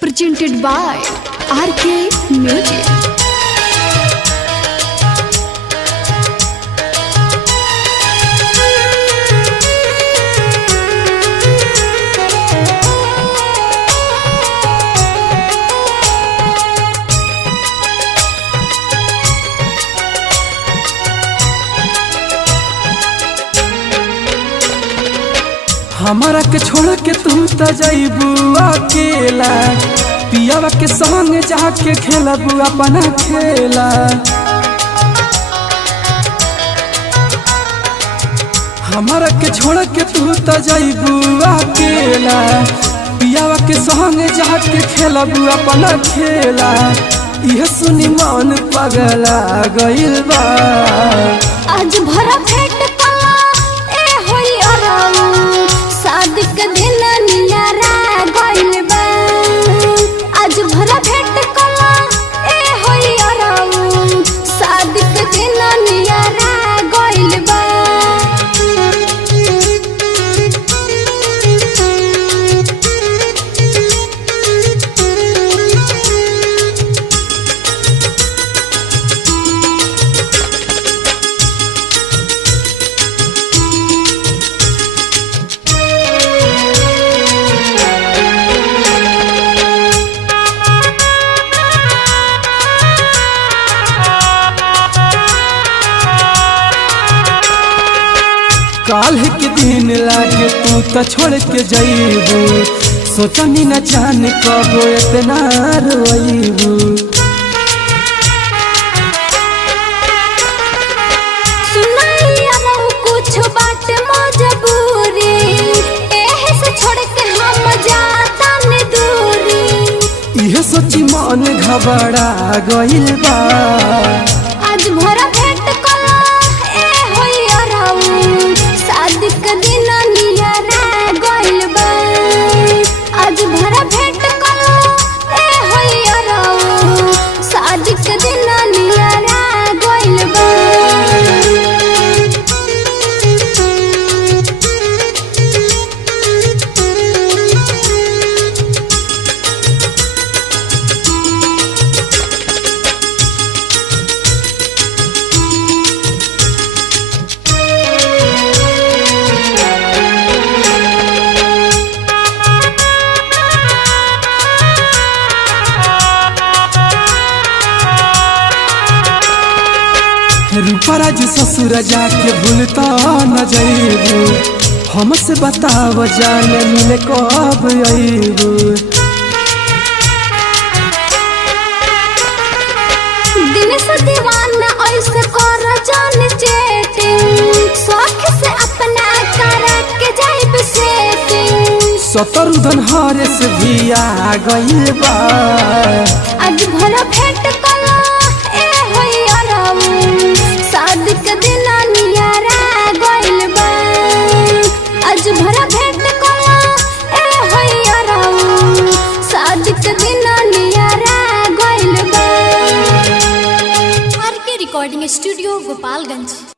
presented by RK Music. हमारा के छोड़ के तू त जाइबू अकेला, पियावा के संग जाके खेलबू अपना खेला। हमारा के छोड़ के तू त जाइबू अकेला, पियावा के संग जाके खेलबू अपना खेला। यह सुनी मन पगला गइल बा। आज भरा भेंट कला ए होई अराऊ, शादी के दिन नियारा गइल बा। आज भरा भेंट कला ए होई अराऊ, शादी के दिन नियारा गइल बा। काल के दिन लागे तू त छोड़ के जाइबू, सोचनी न जान कब इतना रोइबू। सुनाई अराऊ कुछ बात मजबूरी, एहे से छोड़ के हम जाता न दूरी। यह सोची मन घबरा गइल बा। आज भरा भेंट कला ए होई अराऊ, शादी के दिन नियारा गइल बा। आज भरा भेंट कला ए होई अराऊ, शादी के दिन नियारा गइल बा। रूपराज ससुर जाके भूलता न जाइबू, हमसे बताव जाने मिले कब आइबू। दिन से दीवाना ऐसे कर जान चेटिंग, शौक से अपना करा के जाइब सेटिंग। शत्रुधन हरेश भी आ गइल बा। आज भरा भेंट कला ए होई अराऊ, शादी के दिन नियारा गइल बा। आज भरा भेंट कला ए होई अराऊ, शादी के दिन नियारा गइल बा। RK Recording Studio, Gopalganj.